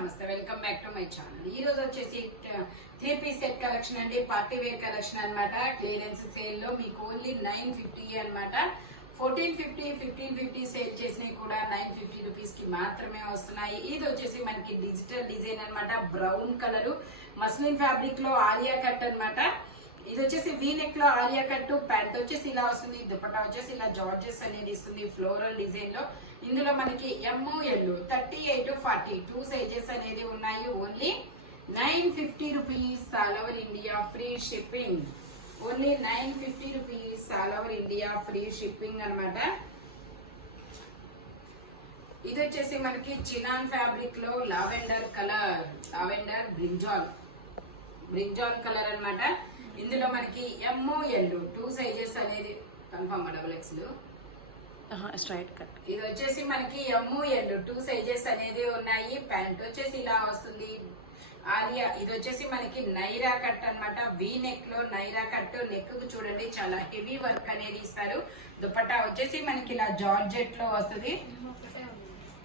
నమస్తే welcome back to my channel. ఈ రోజు వచ్చేసి 3 పీస్ సెట్ కలెక్షన్ అండి, పార్టీ వేర్ కలెక్షన్ అన్నమాట. క్లియరెన్స్ సేల్ లో మీకు ఓన్లీ 950 అన్నమాట. 1450 1550 సేల్ చేసినవి కూడా 950 రూపీస్ కి మాత్రమే వస్తున్నాయి. ఇది వచ్చేసి మనకి డిజిటల్ డిజైన్ అన్నమాట. బ్రౌన్ కలర్ మస్లిన్ ఫ్యాబ్రిక్ లో ఆలియా కట్ అన్నమాట. ఇది వచ్చేసి వీ నెక్ లో ఆలియా కట్, ప్యాంట్ వచ్చేసి ఇలా వస్తుంది, దుపట్టా వచ్చేసి ఇలా జార్జెస్ అనేది ఇస్తుంది ఫ్లోరల్ డిజైన్ లో. ఇందులో మనకి ML 38 40 2 సైజెస్ అనేది ఉన్నాయి. Only 950 rupees all over India free shipping. Only 950 rupees all over India free shipping అన్నమాట. ఇది వచ్చేసి మనకి చినాన్ ఫ్యాబ్రిక్ లో lavender colour, lavender brinjal colour అన్నమాట. ఇందులో మనకి ML 2 సైజెస్ అనేది కన్ఫర్మ్ XXL స్ట్రైట్ కట్. ఇది వచ్చేసి మనకి ML 2 సైజెస్ అనేది ఉన్నాయి. ప్యాంట్ వచ్చేసి ఇలా వస్తుంది ఆలియా. ఇది వచ్చేసి మనకి నైరా కట్ అన్నమాట. వీ నెక్ లో నైరా కట్, నెక్ కు చూడండి చాలా హెవీ వర్క్ అనేది ఇస్తారు. దుపట్టా వచ్చేసి మనకి ఇలా జార్జెట్ లో వస్తుంది.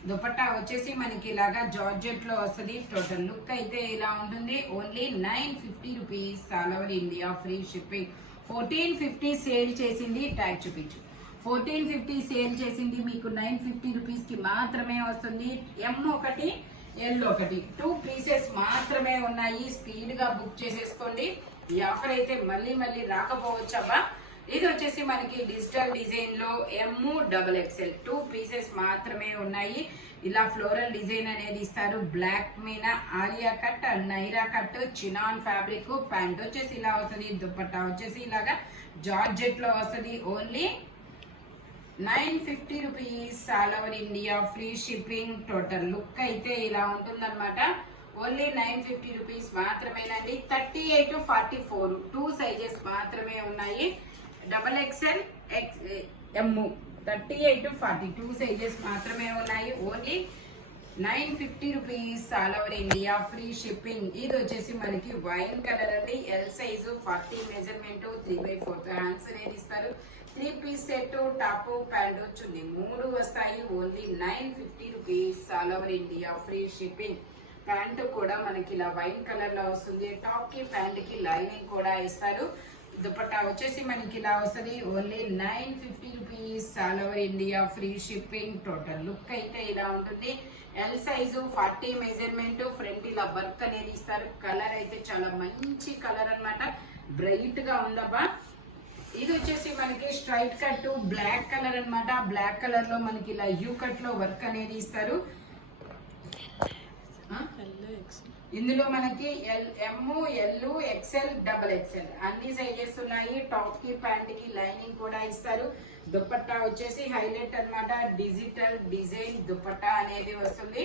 దుపట్టా వచ్చేసి మనకి ఇలాగా జార్జెట్ లో వస్తుంది. టోటల్ లుక్ అయితే ఇలా ఉంటుంది. Only 950 rupees all over India free shipping. 1450 sale చేసింది, ట్యాగ్ చూపించు. 1450 సేల్ చేసింది మీకు 950 రూపీస్ కి మాత్రమే వస్తుంది. M1 L1 2 పీసెస్ మాత్రమే ఉన్నాయి. స్పీడ్ గా బుక్ చేసేసుకోండి. ఈ ఆఫర్ అయితే మళ్ళీ రాకపోవచ్చబ్బా. ఇది వచ్చేసి మనకి డిజిటల్ డిజైన్ లో MXXL 2 పీసెస్ మాత్రమే ఉన్నాయి. ఇలా ఫ్లోరల్ డిజైన్ అనేది ఇస్తారు. బ్లాక్ మీద ఆలియా కట్, నైరా కట్, చినాన్ ఫ్యాబ్రిక్. ప్యాంట్ వచ్చేసి ఇలా వస్తుంది, దుపట్టా వచ్చేసి ఇలాగా జార్జెట్ లో వస్తుంది. Only 950 rupees all over India free shipping. Total look అయితే ఇలా ఉంటుందన్నమాట. ఓన్లీ 950 రూపీస్ మాత్రమేనండి. 38 44 2 సైజెస్ మాత్రమే ఉన్నాయి. XXL M 38 40 2 సైజెస్ మాత్రమే ఉన్నాయి. Only 950 rupees all over India free shipping. ఇది వచ్చేసి మనకి వైన్ కలర్ అండి. ఎల్ సైజు 40 మెజర్మెంట్ 3/4 హ్యాండ్స్ అనేది ఇస్తారు. 3 పీస్ సెట్, టాప్, ప్యాంట్ వచ్చింది 3 వస్తాయి. Only 950 rupees all over India free shipping. Pant కూడా మనకి ఇలా వైన్ కలర్ లో వస్తుంది. టాప్ కి ప్యాంట్ కి లైనింగ్ కూడా ఇస్తారు. దుపట్టా వచ్చేసి మనకి ఇలా వస్తుంది. Only 950 rupees all over India free shipping. Total look అయితే ఇలా ఉంటుంది. ఎల్ సైజు 40 మెజర్మెంట్, ఫ్రంట్ ఇలా వర్క్ అనేది ఇస్తారు. కలర్ అయితే చాలా మంచి కలర్ అన్నమాట. బ్రైట్ గా ఉందబ్బా. ఇది వచ్చేసి మనకి స్ట్రైట్ కట్ బ్లాక్ కలర్ అన్నమాట. బ్లాక్ కలర్ లో మనకి ఇలా యూ కట్ లో వర్క్ అనేది ఇస్తారు. ఇందులో మనకి ML XL XXL అన్ని సైజెస్ ఉన్నాయి. టాప్ కి ప్యాంట్ కి లైనింగ్ కూడా ఇస్తారు. దుపట్టా వచ్చేసి హైలైట్ అన్నమాట. డిజిటల్ డిజైన్ దుపట్టా అనేది వస్తుంది.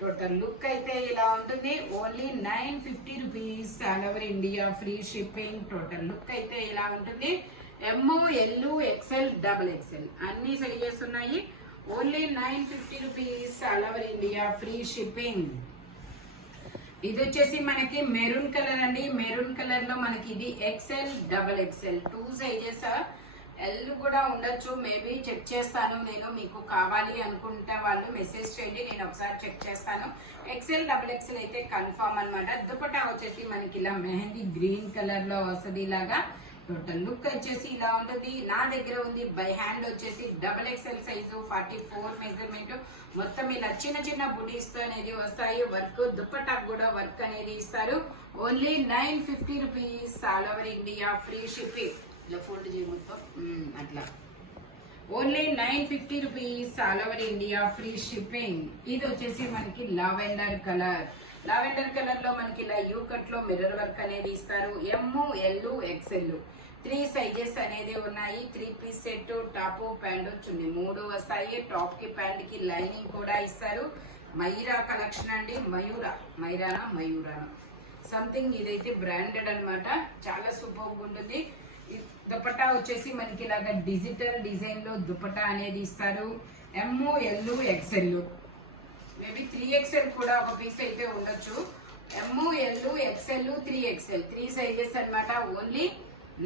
టోటల్ లుక్ అయితే ఇలా ఉంటుంది. Only 950 rupees all over India free shipping. Total look అయితే ఇలా ఉంటుంది. ML XL XXL అన్ని సైజెస్ ఉన్నాయి. Only 950 rupees all over India free shipping. ఇది వచ్చేసి మనకి మెరూన్ కలర్ అండి. మెరూన్ కలర్ లో మనకి ఇది XL XXL 2 సైజెస్. ఎల్ కూడా ఉండొచ్చు, మేబీ చెక్ చేస్తాను నేను. మీకు కావాలి అనుకుంటే వాళ్ళు మెసేజ్ చేయండి, నేను ఒకసారి చెక్ చేస్తాను. XL XXL అయితే కన్ఫర్మ్ అన్నమాట. దుపట్టా వచ్చేసి మనకి ఇలా మెహందీ గ్రీన్ కలర్ లో వస్తుంది. ఇలాగా టోటల్ లుక్ వచ్చేసి ఇలా ఉంటుంది. నా దగ్గర ఉంది బై హ్యాండ్ వచ్చేసి XXL సైజు 44 మెజర్మెంట్. మొత్తం ఇలా చిన్న బుటీస్ తో అనేది వస్తాయి. వర్క్ దుపట్టా కూడా వర్క్ అనేది ఇస్తారు. Only 950 rupees all over India free shipping. ఇలా ఫోల్డ్ చేయ మొత్తం అట్లా. Only 950 rupees all over India free shipping. ఇది వచ్చేసి మనకి లావెండర్ కలర్. లావెండర్ కలర్ లో మనకి ఇలా యూ కట్ లో మిర్రర్ వర్క్ అనేది ఇస్తారు. ML XL 3 సైజెస్ అనేది ఉన్నాయి. 3 పీస్ సెట్, టాప్, ప్యాంట్ చున్నీ 3 వస్తాయి. టాప్ కి ప్యాంట్ కి లైనింగ్ కూడా ఇస్తారు. మైరా కలెక్షన్ అండి. మయూరానా సంథింగ్. ఇదైతే బ్రాండెడ్ అన్నమాట. చాలా సూపర్ ఉంటుంది. దుపట్టా వచ్చేసి మనకి ఇలాగా డిజిటల్ డిజైన్ లో దుపట్టా అనేది ఇస్తారు. ML XL మేబీ 3XL కూడా ఒక పీస్ అయితే ఉండొచ్చు. ML XL 3XL 3 సైజెస్ అన్నమాట. Only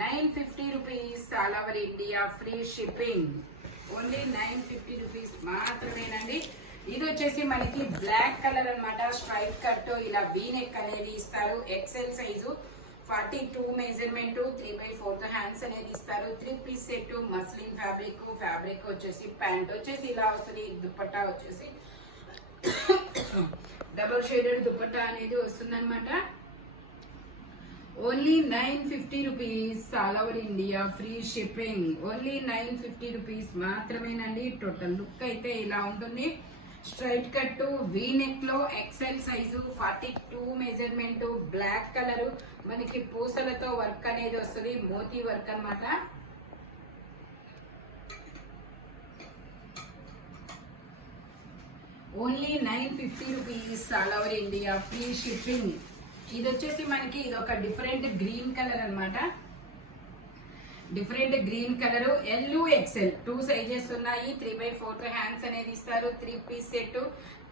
950 rupees all over India free shipping. Only 950 rupees మాత్రమేనండి. ఇది వచ్చేసి మనకి బ్లాక్ కలర్ అన్నమాట. స్ట్రైట్ కట్ ఇలా వీ నెక్ అనేది ఇస్తారు. ఎక్సెల్ సైజు 42 మెజర్మెంట్ 3/4 హ్యాండ్స్ అనేది ఇస్తారు. 3 పీస్ సెట్ మస్లిన్ ఫ్యాబ్రిక్ వచ్చేసి ప్యాంట్ వచ్చేసి ఇలా వస్తుంది. దుపట్టా వచ్చేసి డబుల్ షేడెడ్ దుపట్టా అనేది వస్తుంది అనమాట. Only 950 rupees all over India free shipping. Only 950 rupees మాత్రమేనండి. టోటల్ లుక్ అయితే ఇలా ఉంటుంది. స్ట్రైట్ కట్ వీ నెక్ లో XL size 42 measurement black colour మనకి పూసలతో వర్క్ అనేది వస్తుంది. మోతీ వర్క్ అన్నమాట. Only 950 rupees all over India free shipping. ఇది వచ్చేసి మనకి ఇది ఒక డిఫరెంట్ గ్రీన్ కలర్ అన్నమాట. Different green colour L XL 2 sizes ఉన్నాయి. 3/4 హ్యాండ్స్ అనేది ఇస్తారు. 3 పీస్ సెట్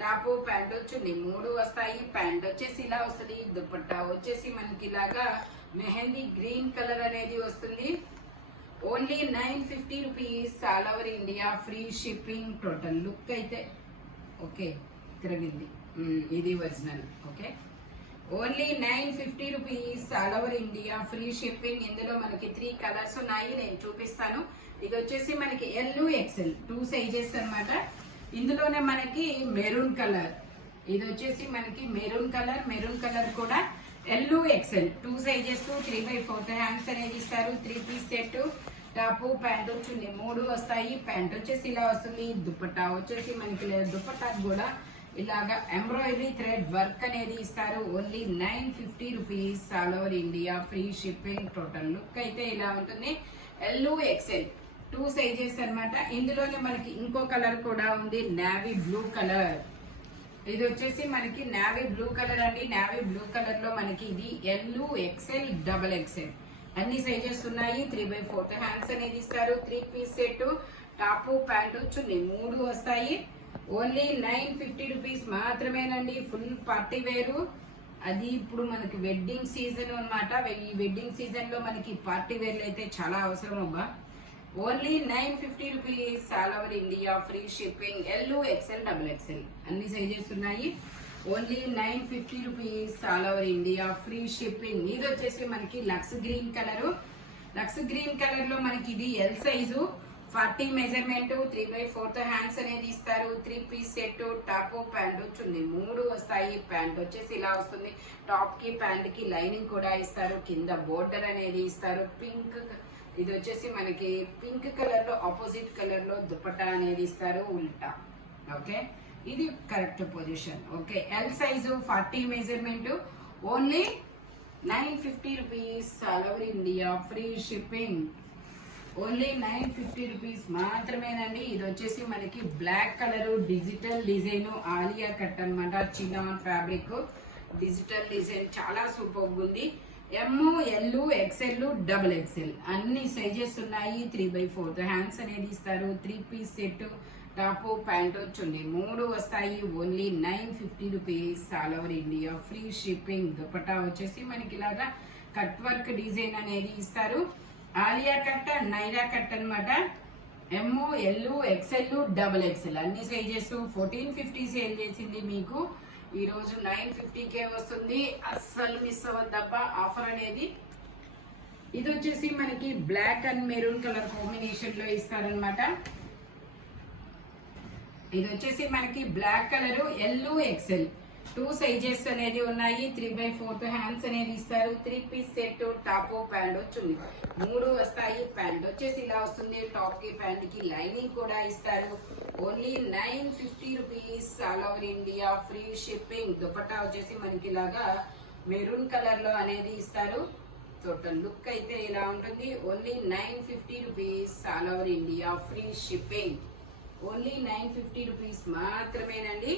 టాప్ ప్యాంట్ చున్నీ 3 వస్తాయి. ప్యాంట్ వచ్చేసి ఇలా వస్తుంది. దుపట్టా వచ్చేసి మనకి ఇలాగా మెహందీ గ్రీన్ కలర్ అనేది వస్తుంది. Only 950 rupees all over India free shipping. Total look అయితే ఓకే తిరిగింది. ఇది original. Okay only 950 rupees all over India free shipping. ఇందులో మనకి 3 కలర్స్ ఉన్నాయి, నేను చూపిస్తాను. ఇది వచ్చేసి మనకి ఎల్ ఎక్సెల్ 2 సైజెస్ అన్నమాట. ఇందులోనే మనకి మెరూన్ కలర్. ఇది వచ్చేసి మనకి మెరూన్ కలర్ కూడా ఎల్ ఎక్సెల్ 2 సైజెస్ 3/4 హ్యాండ్స్ అనేది ఇస్తారు. 3 పీస్ సెట్ టాప్ ప్యాంట్ చున్నీ 3 వస్తాయి. ప్యాంట్ వచ్చేసి ఇలా వస్తుంది. దుపట్టా వచ్చేసి మనకి దుపట్టా కూడా ఇలాగా ఎంబ్రాయిడరీ థ్రెడ్ వర్క్ అనేది ఇస్తారు. Only 950 rupees all over India free shipping. Total look అయితే ఇలా ఉంటుంది. ఎల్ ఎక్సెల్ 2 సైజెస్ అన్నమాట. ఇందులోనే మనకి ఇంకో కలర్ కూడా ఉంది, నేవీ బ్లూ కలర్. ఇది వచ్చేసి మనకి నేవీ బ్లూ కలర్ అండి. నేవీ బ్లూ కలర్ లో మనకి ఇది ఎల్ ఎక్సెల్ డబల్ ఎక్సెల్ అన్ని సైజెస్ ఉన్నాయి. 3/4 హ్యాండ్స్ అనేది ఇస్తారు. 3 piece set top pant chunni 3 వస్తాయి. ఓన్లీ 950 రూపీస్ మాత్రమేనండి. ఫుల్ పార్టీ వేరు. అది ఇప్పుడు మనకి వెడ్డింగ్ సీజన్ అన్నమాట. ఈ వెడ్డింగ్ సీజన్ లో మనకి పార్టీ వేర్లు అయితే చాలా అవసరం అబ్బా. Only 950 rupees all over India free shipping. L XL double XL అన్ని సైజెస్ ఉన్నాయి. Only 950 rupees all over India free shipping. ఇది వచ్చేసి మనకి లక్స్ గ్రీన్ కలర్ లో మనకి ఇది ఎల్ సైజు 40 మెజర్మెంట్ 3/4 హ్యాండ్స్ అనేది ఇస్తారు. 3 పీస్ సెట్ టాప్ ప్యాంట్ చున్నీ 3 వస్తాయి. ప్యాంట్ వచ్చేసి ఇలా వస్తుంది. టాప్ కి ప్యాంట్ కి లైనింగ్ కూడా ఇస్తారు. కింద బోర్డర్ అనేది ఇస్తారు. పింక్ ఇది వచ్చేసి మనకి పింక్ కలర్ లో ఆపోజిట్ కలర్ లో దుపట్టా అనేది ఇస్తారు ఉల్టా. ఓకే ఇది correct position. Okay L size 40 measurement only 950 rupees all over India free shipping. Only 950 rupees మాత్రమేనండి. ఇది వచ్చేసి మనకి black colour digital design Alia cut అన్నమాట. చినాన్ ఫ్యాబ్రిక్ డిజిటల్ డిజైన్ చాలా సూపర్ ఉంది. M L XL double XL అన్ని sizes ఉన్నాయి. 3/4 hands అనేది ఇస్తారు. 3 పీస్ సెట్ టాప్ ప్యాంట్ చున్నీ 3 వస్తాయి. Only 950 rupees all over India free shipping. Dupatta వచ్చేసి మనకి ఇలాగా కట్ వర్క్ డిజైన్ అనేది ఇస్తారు. ఆలియా కట్ నైరా కట్ అన్నమాట. M L XL double XL అన్ని సైజెస్ 1450 సేల్ చేసింది మీకు. ఈ రోజు 950కే వస్తుంది. అస్సలు మిస్ అవ్వద్దబ్బా ఆఫర్ అనేది. ఇది వచ్చేసి మనకి black and maroon colour combination లో ఇస్తారనమాట. ఇది వచ్చేసి మనకి black colour L XL 2 sizes అనేది ఉన్నాయి. 3/4 హ్యాండ్స్ అనేది ఇస్తారు. 3 పీస్ సెట్ టాప్ ప్యాంట్ చున్నీ 3 వస్తాయి. ప్యాంట్ వచ్చేసి ఇలా వస్తుంది. టాప్ కి ప్యాంట్ కి లైనింగ్ కూడా ఇస్తారు. Only 950 rupees all over India free shipping. Dupatta వచ్చేసి మనకి ఇలాగా మెరూన్ కలర్ లో అనేది ఇస్తారు. టోటల్ లుక్ అయితే ఇలా ఉంటుంది. Only 950 rupees all over India free shipping. Only 950 rupees మాత్రమేనండి.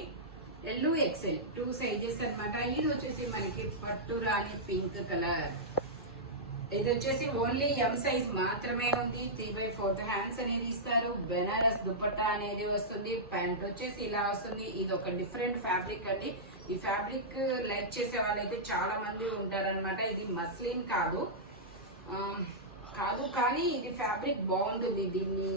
ఎల్ ఎక్సెల్ 2 సైజెస్ అన్నమాట. ఇది వచ్చేసి మనకి పట్టు రాణి పింక్ కలర్. ఇది వచ్చేసి ఓన్లీ ఎం సైజ్ మాత్రమే ఉంది. 3/4 హ్యాండ్స్ అనేది ఇస్తారు. బెనారస్ దుపట్టా అనేది వస్తుంది. ప్యాంట్ వచ్చేసి ఇలా వస్తుంది. ఇది ఒక డిఫరెంట్ ఫ్యాబ్రిక్ అండి. ఈ ఫ్యాబ్రిక్ లైక్ చేసే వాళ్ళైతే చాలా మంది ఉంటారనమాట. ఇది మస్లిన్ కాదు కానీ ఇది ఫ్యాబ్రిక్ బాగుంటుంది. దీన్ని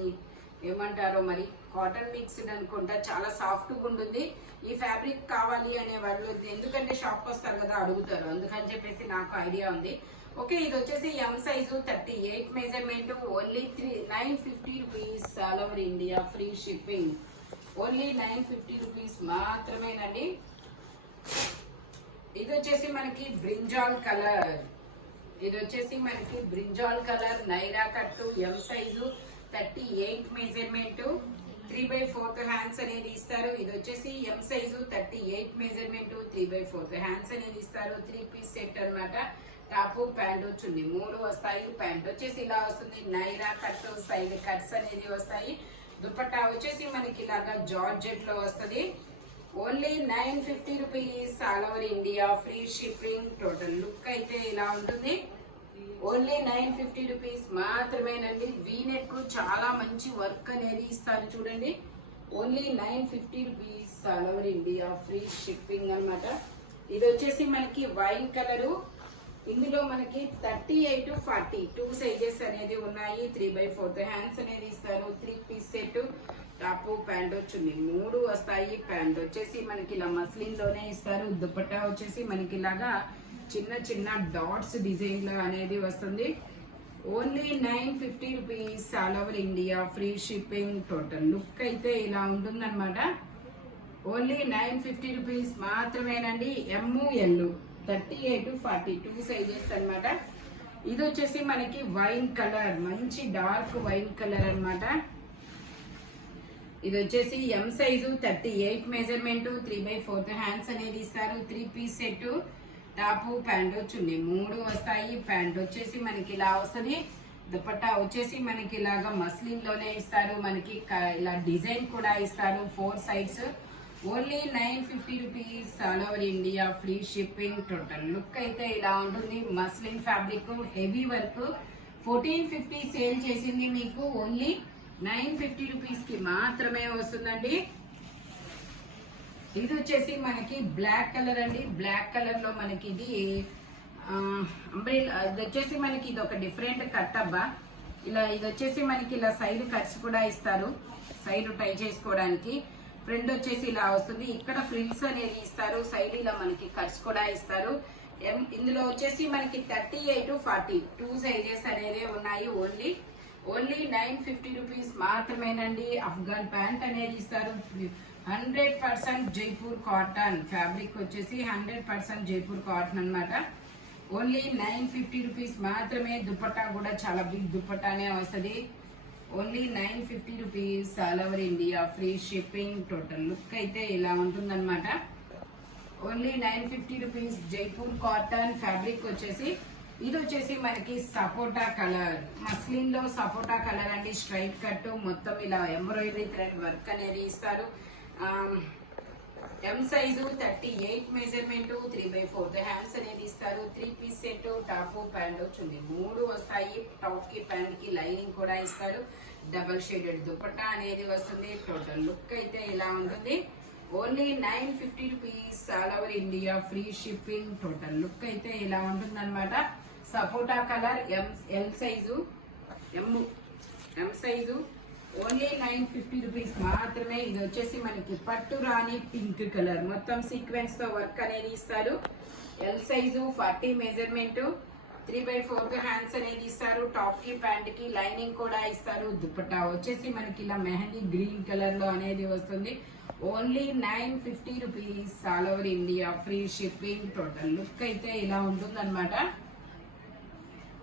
ఏమంటారో మరి, కాటన్ మిక్స్డ్ అనుకుంటా, చాలా సాఫ్ట్గా ఉంటుంది. ఈ ఫ్యాబ్రిక్ కావాలి అనే వాళ్ళు ఎందుకంటే షాప్కి వస్తారు కదా అడుగుతారు, అందుకని చెప్పేసి నాకు ఐడియా ఉంది. ఓకే, ఇది వచ్చేసి M size 38 measurement, only 950 rupees, all over India free shipping. Only 950 rupees మాత్రమేనండి. ఇది వచ్చేసి మనకి బ్రింజాల్ కలర్, నైరా కట్టు, ఎం సైజు 38 మెజర్మెంట్, 3/4 హ్యాండ్స్ అనేది ఇస్తారు. ఇది వచ్చేసి ఎం సైజు 38 మెజర్మెంట్, 3/4 హ్యాండ్స్ అనేది ఇస్తారు. 3 పీస్ సెట్ అన్నమాట. టాప్ ప్యాంట్ చున్నీ 3 వస్తాయి. ప్యాంట్ వచ్చేసి ఇలా వస్తుంది, నైరా కట్, సైడ్ కట్స్ అనేది వస్తాయి. దుపట్టా వచ్చేసి మనకి ఇలాగా జార్జెట్ లో వస్తుంది. Only 950 rupees, all over India free shipping. Total look అయితే ఇలా ఉంటుంది. ఓన్లీ 950 రూపీస్ మాత్రమేనండి. వీనెక్ చాలా మంచి వర్క్ అనేది ఇస్తారు చూడండి. Only 950 rupees, all over India free shipping అన్నమాట. ఇది వచ్చేసి మనకి వైన్ కలరు. ఇందులో మనకి 38 to 40 2 సైజెస్ అనేది ఉన్నాయి. 3/4 హ్యాండ్స్ అనేది ఇస్తారు. 3 పీస్ సెట్, టాప్ ప్యాంట్ చున్నీ 3 వస్తాయి. ప్యాంట్ వచ్చేసి మనకి ఇలా మస్లిన్ లోనే ఇస్తారు. దుపట్టా వచ్చేసి మనకి ఇలాగా చిన్న చిన్న డాట్స్ డిజైన్ లో అనేది వస్తుంది. Only 950 rupees, all over India free shipping. Total look అయితే ఇలా ఉంటుందన్నమాట. ఓన్లీ 950 రూపీస్ మాత్రమేనండి. ML 38 to 40 2 సైజెస్ అన్నమాట. ఇది వచ్చేసి మనకి వైన్ కలర్, మంచి డార్క్ వైన్ కలర్ అన్నమాట. ఇది వచ్చేసి ఎం సైజు 38 మెజర్మెంట్, 3/4 హ్యాండ్స్ అనేది ఇస్తారు. 3 పీస్ సెట్, టాప్ ప్యాంట్ చున్నీ 3 వస్తాయి. ప్యాంట్ వచ్చేసి మనకి ఇలా వస్తుంది. దుపట్టా వచ్చేసి మనకి ఇలాగా మస్లిన్ లోనే ఇస్తారు. మనకి ఇలా డిజైన్ కూడా ఇస్తారు 4 sides. Only 950 rupees, all over India free shipping. Total look అయితే ఇలా ఉంటుంది. Muslin fabric, heavy work. 1450 sale చేసింది మీకు ఓన్లీ 950 రూపీస్ కి మాత్రమే వస్తుందండి. ఇది వచ్చేసి మనకి బ్లాక్ కలర్ అండి. బ్లాక్ కలర్ లో మనకి ఇది అంబ్రెల్లా. ఇది వచ్చేసి మనకి ఇది ఒక డిఫరెంట్ కట్ అబ్బా. ఇలా ఇది వచ్చేసి మనకి ఇలా సైడ్ కట్స్ కూడా ఇస్తారు, సైడ్ టై చేసుకోవడానికి. ఫ్రంట్ వచ్చేసి ఇలా వస్తుంది. ఇక్కడ ఫ్రిల్స్ అనేది ఇస్తారు. సైడ్ ఇలా మనకి కట్స్ కూడా ఇస్తారు. ఇందులో వచ్చేసి మనకి 38 to 40 2 సైజెస్ అనేది ఉన్నాయి. ఓన్లీ 950 రూపీస్ మాత్రమేనండి. అఫ్ఘాన్ ప్యాంట్ అనేది ఇస్తారు. 100% జైపూర్ కాటన్ ఫ్యాబ్రిక్ వచ్చేసి 100% జైపూర్ కాటన్ అన్నమాట. ఓన్లీ 950 రూపీస్ మాత్రమే. దుపట్టా కూడా చాలా బిగ్ దుపట్టానే వస్తుంది. Only 950 rupees, all over India free shipping. Total look అయితే ఇలా ఉంటుందన్నమాట. Only 950 rupees. Jaipur cotton fabric వచ్చేసి ఇది వచ్చేసి మనకి సపోటా కలర్, మస్లిన్ లో సపోటా కలర్ అండి. స్ట్రైట్ కట్, మొత్తం ఇలా ఎంబ్రాయిడరీ థ్రెడ్ వర్క్ అనేది ఇస్తారు. ఎం సైజు 38 మెజర్మెంట్, 3/4 హ్యాండ్స్ అనేది ఇస్తారు. 3 పీస్ సెట్, టాప్ ప్యాంట్ చున్నీ 3 వస్తాయి. టాప్ కి ప్యాంట్ కి లైనింగ్ కూడా ఇస్తారు. డబల్ షేడెడ్ దుపట్టా అనేది వస్తుంది. టోటల్ లుక్ అయితే ఇలా ఉంటుంది. Only 950 rupees, all over India free shipping. Total look అయితే ఇలా ఉంటుంది అనమాట. సపోటా colour, L size, M size only 950 rupees మాత్రమే. ఇది వచ్చేసి మనకి పట్టు రాణి పింక్ కలర్, మొత్తం సీక్వెన్స్ తో వర్క్ అనేది ఇస్తారు. ఎల్ సైజు 40 మెజర్మెంట్, 3/4 హ్యాండ్స్ అనేది ఇస్తారు. టాప్ కి ప్యాంట్ కి లైనింగ్ కూడా ఇస్తారు. దుపట్టా వచ్చేసి మనకి ఇలా మెహందీ గ్రీన్ కలర్ లో అనేది వస్తుంది. Only 950 rupees, all over India free shipping. Total look అయితే ఇలా ఉంటుంది అనమాట.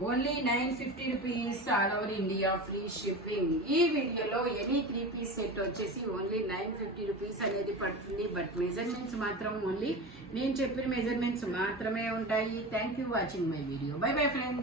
Only 950 rupees, all over India free shipping. ఈ వీడియోలో ఎనీ 3 పీస్ సెట్ వచ్చేసి ఓన్లీ 950 రూపీస్ అనేది పడుతుంది. బట్ మెజర్మెంట్స్ మాత్రం ఓన్లీ నేను చెప్పిన మెజర్మెంట్స్ మాత్రమే ఉంటాయి. Thank you watching my video. By bye friends.